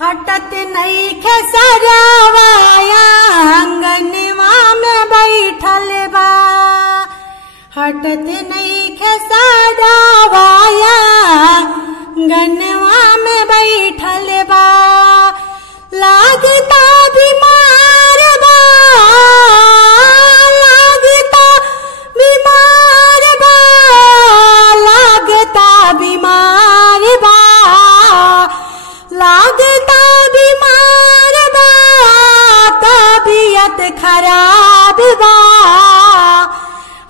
हटत नहीं खेसरावाया आंगनवा में बैठल बा। हटत नहीं खेसरावाया आंगनवा में बैठल बा। लागता बीमार बा, लागता बीमार बा, लागता बीमार बा, लागता बीमार बा, तबीयत खराब बा।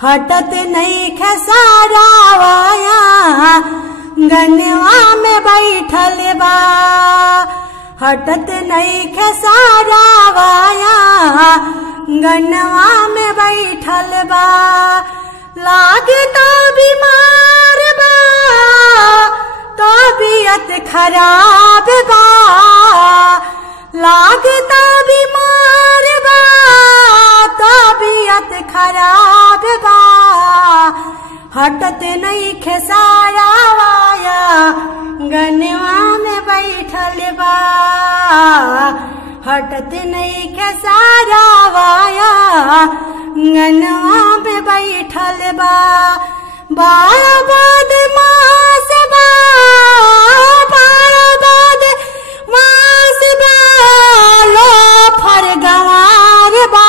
हटत नहीं खेसरावाया आंगनवा में बैठल बा। हटत नहीं खेसरावाया आंगनवा में बैठल बा। लागता बीमार बा, तबीयत खराब बा, लागता बीमार बा, तबीयत खराब बा। हटत नहीं खेसरावाया आंगनवा में बैठल बा। हटत नहीं खेसरावाया आंगनवा में बैठल बा। बाड़ा बदमाश बा, बाड़ा बदमाश बा, लोफर गंवार बा।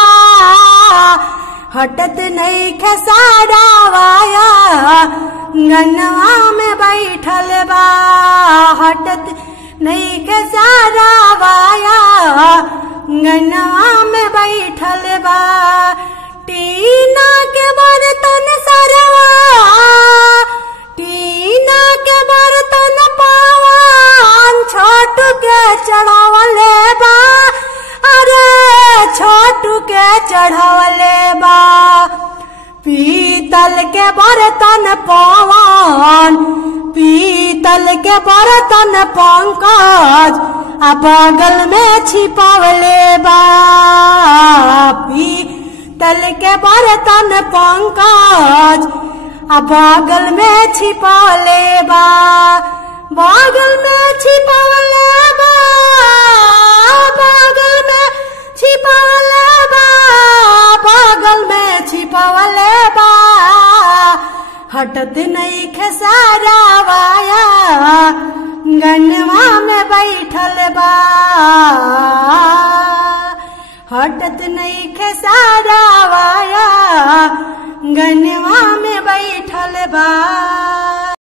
हटत नहीं खेसरावाया आंगनवा में बैठल बा। हटत नहीं खेसरावाया आंगनवा में बैठल बा। टीना के बर्तन सरवा, टीना के बर्तन पावन छोटू के चढ़ावले बा। अरे छोटू के चढ़ावले बा। पीतल के बर्तन पावन, पीतल के बर्तन पंकज आ बगल में छिपावले बा। पीतल के बर्तन पंकज आ बगल में छिपावले बा। बगल में छिपावले बा, बगल में छिपावले बा, बगल में छिपावले बा। हटत नहीं खेसरावाया